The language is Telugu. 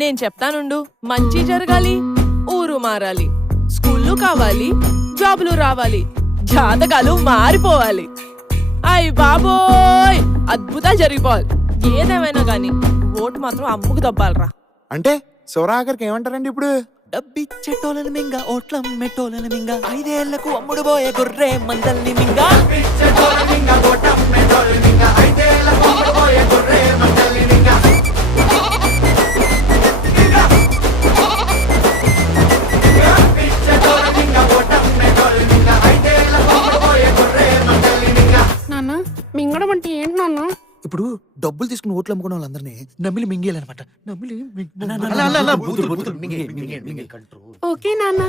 నేను చెప్తానుండు. మంచి జరగాలి, ఊరు మారాలి, స్కూళ్ళు కావాలి, జాబులు రావాలి, జాతకాలు మారిపోవాలి. అయ్ బాబోయ్, అద్భుతాలు జరిగిపోవాలి. ఏదేమైనా గాని ఓటు మాత్రం అమ్ముకు దబ్బాలరా. అంటే సోరాకర్కి ఏమంటారండి ఇప్పుడు? డబ్బిచ్చేటోళ్ళని మింగ ఓట్లం మెట్టోళ్ళని మింగ 5 ఏళ్లకు అమ్ముడు పోయే గొర్రె మందల్ని మింగ. నాన్న మింగడం అంటే ఏంటి నాన్న? ఇప్పుడు డబ్బులు తీసుకుని ఓట్లు అమ్ముకున్న వాళ్ళందరినీ నమ్మిలి మింగేయాలన్నమాట. నమ్మిలి ఓకే నాన్న.